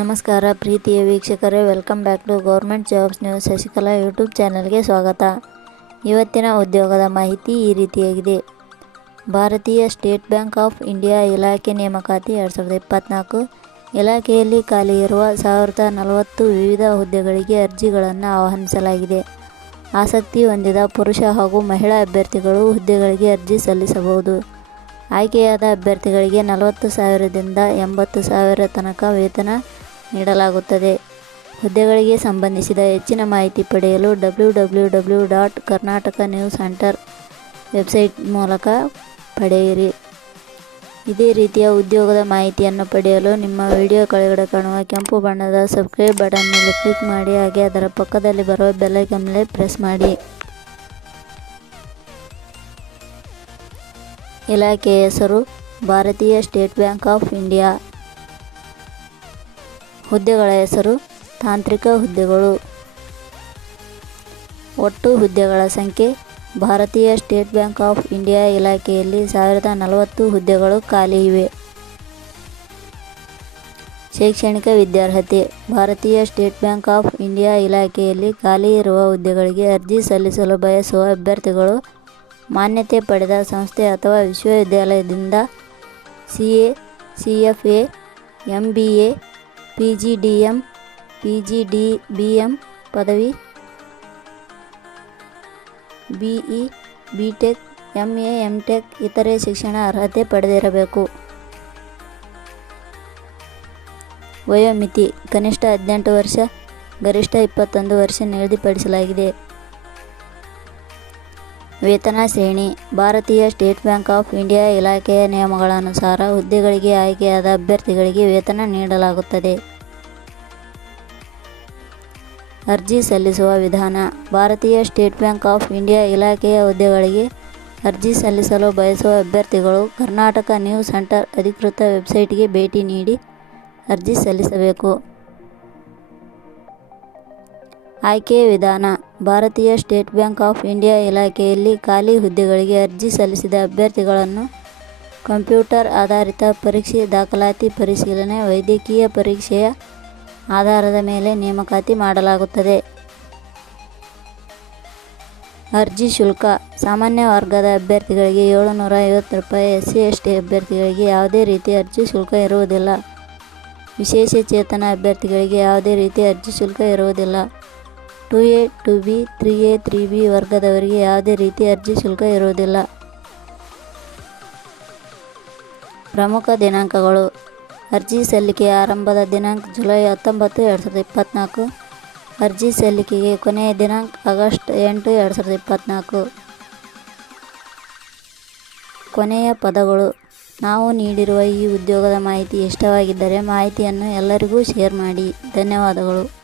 ನಮಸ್ಕಾರ ಪ್ರೀತಿಯ ವೀಕ್ಷಕರೇ welcome back to government jobs news Shashikala YouTube ಚಾನಲ್ಗೆ ಸ್ವಾಗತ. ಇವತ್ತಿನ ಉದ್ಯೋಗದ ಮಾಹಿತಿ ಈ ರೀತಿಯಾಗಿದೆ. ಭಾರತೀಯ ಸ್ಟೇಟ್ ಬ್ಯಾಂಕ್ ಆಫ್ ಇಂಡಿಯಾ ಇಲಾಖೆ ನೇಮಕಾತಿ ಎರಡು ಸಾವಿರದ ಇಪ್ಪತ್ತ್ನಾಲ್ಕು ಇಲಾಖೆಯಲ್ಲಿ ಖಾಲಿ ಇರುವ ಸಾವಿರದ ನಲವತ್ತು ವಿವಿಧ ಹುದ್ದೆಗಳಿಗೆ ಅರ್ಜಿಗಳನ್ನು ಆಹ್ವಾನಿಸಲಾಗಿದೆ. ಆಸಕ್ತಿ ಹೊಂದಿದ ಪುರುಷ ಹಾಗೂ ಮಹಿಳಾ ಅಭ್ಯರ್ಥಿಗಳು ಹುದ್ದೆಗಳಿಗೆ ಅರ್ಜಿ ಸಲ್ಲಿಸಬಹುದು. ಆಯ್ಕೆಯಾದ ಅಭ್ಯರ್ಥಿಗಳಿಗೆ ನಲವತ್ತು ಸಾವಿರದಿಂದ ಎಂಬತ್ತು ಸಾವಿರ ತನಕ ವೇತನ ನೀಡಲಾಗುತ್ತದೆ. ಹುದ್ದೆಗಳಿಗೆ ಸಂಬಂಧಿಸಿದ ಹೆಚ್ಚಿನ ಮಾಹಿತಿ ಪಡೆಯಲು W W W dot Karnataka news centre website ಮೂಲಕ ಪಡೆಯಿರಿ. ಇದೇ ರೀತಿಯ ಉದ್ಯೋಗದ ಮಾಹಿತಿಯನ್ನು ಪಡೆಯಲು ನಿಮ್ಮ ವಿಡಿಯೋ ಕೆಳಗಡೆ ಕಾಣುವ ಕೆಂಪು ಬಣ್ಣದ ಸಬ್ಸ್ಕ್ರೈಬ್ ಬಟನ್ ಮೇಲೆ ಕ್ಲಿಕ್ ಮಾಡಿ, ಹಾಗೆ ಅದರ ಪಕ್ಕದಲ್ಲಿ ಬರುವ ಬೆಲ್ಲೈಕನ್ ಮೇಲೆ ಪ್ರೆಸ್ ಮಾಡಿ. ಇಲಾಖೆಯ ಹೆಸರು ಭಾರತೀಯ ಸ್ಟೇಟ್ ಬ್ಯಾಂಕ್ ಆಫ್ ಇಂಡಿಯಾ. ಹುದ್ದೆಗಳ ಹೆಸರು ತಾಂತ್ರಿಕ ಹುದ್ದೆಗಳು. ಒಟ್ಟು ಹುದ್ದೆಗಳ ಸಂಖ್ಯೆ ಭಾರತೀಯ ಸ್ಟೇಟ್ ಬ್ಯಾಂಕ್ ಆಫ್ ಇಂಡಿಯಾ ಇಲಾಖೆಯಲ್ಲಿ ಸಾವಿರದ ನಲವತ್ತು ಹುದ್ದೆಗಳು ಖಾಲಿ ಇವೆ. ಶೈಕ್ಷಣಿಕ ವಿದ್ಯಾರ್ಹತೆ ಭಾರತೀಯ ಸ್ಟೇಟ್ ಬ್ಯಾಂಕ್ ಆಫ್ ಇಂಡಿಯಾ ಇಲಾಖೆಯಲ್ಲಿ ಖಾಲಿ ಇರುವ ಹುದ್ದೆಗಳಿಗೆ ಅರ್ಜಿ ಸಲ್ಲಿಸಲು ಬಯಸುವ ಅಭ್ಯರ್ಥಿಗಳು ಮಾನ್ಯತೆ ಪಡೆದ ಸಂಸ್ಥೆ ಅಥವಾ ವಿಶ್ವವಿದ್ಯಾಲಯದಿಂದ C A C F A M B A P G D M P G D B M ಪದವಿ B E B tech M A M tech ಇತರೆ ಶಿಕ್ಷಣ ಅರ್ಹತೆ ಪಡೆದಿರಬೇಕು. ವಯೋಮಿತಿ, ಕನಿಷ್ಠ ಹದಿನೆಂಟು ವರ್ಷ, ಗರಿಷ್ಠ ಇಪ್ಪತ್ತೊಂದು ವರ್ಷ ನಿಗದಿಪಡಿಸಲಾಗಿದೆ. ವೇತನ ಶ್ರೇಣಿ, ಭಾರತೀಯ ಸ್ಟೇಟ್ ಬ್ಯಾಂಕ್ ಆಫ್ ಇಂಡಿಯಾ ಇಲಾಖೆಯ ನಿಯಮಗಳನುಸಾರ ಹುದ್ದೆಗಳಿಗೆ ಆಯ್ಕೆಯಾದ ಅಭ್ಯರ್ಥಿಗಳಿಗೆ ವೇತನ ನೀಡಲಾಗುತ್ತದೆ. ಅರ್ಜಿ ಸಲ್ಲಿಸುವ ವಿಧಾನ, ಭಾರತೀಯ ಸ್ಟೇಟ್ ಬ್ಯಾಂಕ್ ಆಫ್ ಇಂಡಿಯಾ ಇಲಾಖೆಯ ಹುದ್ದೆಗಳಿಗೆ ಅರ್ಜಿ ಸಲ್ಲಿಸಲು ಬಯಸುವ ಅಭ್ಯರ್ಥಿಗಳು ಕರ್ನಾಟಕ ನ್ಯೂಸ್ ಸೆಂಟರ್ ಅಧಿಕೃತ ವೆಬ್ಸೈಟ್ಗೆ ಭೇಟಿ ನೀಡಿ ಅರ್ಜಿ ಸಲ್ಲಿಸಬೇಕು. ಆಯ್ಕೆಯ ವಿಧಾನ ಭಾರತೀಯ ಸ್ಟೇಟ್ ಬ್ಯಾಂಕ್ ಆಫ್ ಇಂಡಿಯಾ ಇಲಾಖೆಯಲ್ಲಿ ಖಾಲಿ ಹುದ್ದೆಗಳಿಗೆ ಅರ್ಜಿ ಸಲ್ಲಿಸಿದ ಅಭ್ಯರ್ಥಿಗಳನ್ನು ಕಂಪ್ಯೂಟರ್ ಆಧಾರಿತ ಪರೀಕ್ಷೆ, ದಾಖಲಾತಿ ಪರಿಶೀಲನೆ, ವೈದ್ಯಕೀಯ ಪರೀಕ್ಷೆಯ ಆಧಾರದ ಮೇಲೆ ನೇಮಕಾತಿ ಮಾಡಲಾಗುತ್ತದೆ. ಅರ್ಜಿ ಶುಲ್ಕ. ಸಾಮಾನ್ಯ ವರ್ಗದ ಅಭ್ಯರ್ಥಿಗಳಿಗೆ ಏಳುನೂರ ಐವತ್ತು ರೂಪಾಯಿ ಎಸ್ ಸಿ ಎಸ್ ಟಿ ಅಭ್ಯರ್ಥಿಗಳಿಗೆ ಯಾವುದೇ ರೀತಿ ಅರ್ಜಿ ಶುಲ್ಕ ಇರುವುದಿಲ್ಲ. ವಿಶೇಷ ಚೇತನ ಅಭ್ಯರ್ಥಿಗಳಿಗೆ ಯಾವುದೇ ರೀತಿ ಅರ್ಜಿ ಶುಲ್ಕ ಇರುವುದಿಲ್ಲ. Two A two B, three A, three B ವರ್ಗದವರಿಗೆ ಯಾವುದೇ ರೀತಿ ಅರ್ಜಿ ಶುಲ್ಕ ಇರುವುದಿಲ್ಲ. ಪ್ರಮುಖ ದಿನಾಂಕಗಳು. ಅರ್ಜಿ ಸಲ್ಲಿಕೆಯ ಆರಂಭದ ದಿನಾಂಕ ಜುಲೈ ಹತ್ತೊಂಬತ್ತು, ಎರಡು ಸಾವಿರದ ಇಪ್ಪತ್ತ್ನಾಲ್ಕು ಅರ್ಜಿ ಸಲ್ಲಿಕೆಗೆ ಕೊನೆಯ ದಿನಾಂಕ ಆಗಸ್ಟ್ ಎಂಟು, ಎರಡು ಸಾವಿರದ ಇಪ್ಪತ್ತ್ನಾಲ್ಕು ಕೊನೆಯ ಪದಗಳು. ನಾವು ನೀಡಿರುವ ಈ ಉದ್ಯೋಗದ ಮಾಹಿತಿ ಇಷ್ಟವಾಗಿದ್ದರೆ ಮಾಹಿತಿಯನ್ನು ಎಲ್ಲರಿಗೂ ಶೇರ್ ಮಾಡಿ. ಧನ್ಯವಾದಗಳು.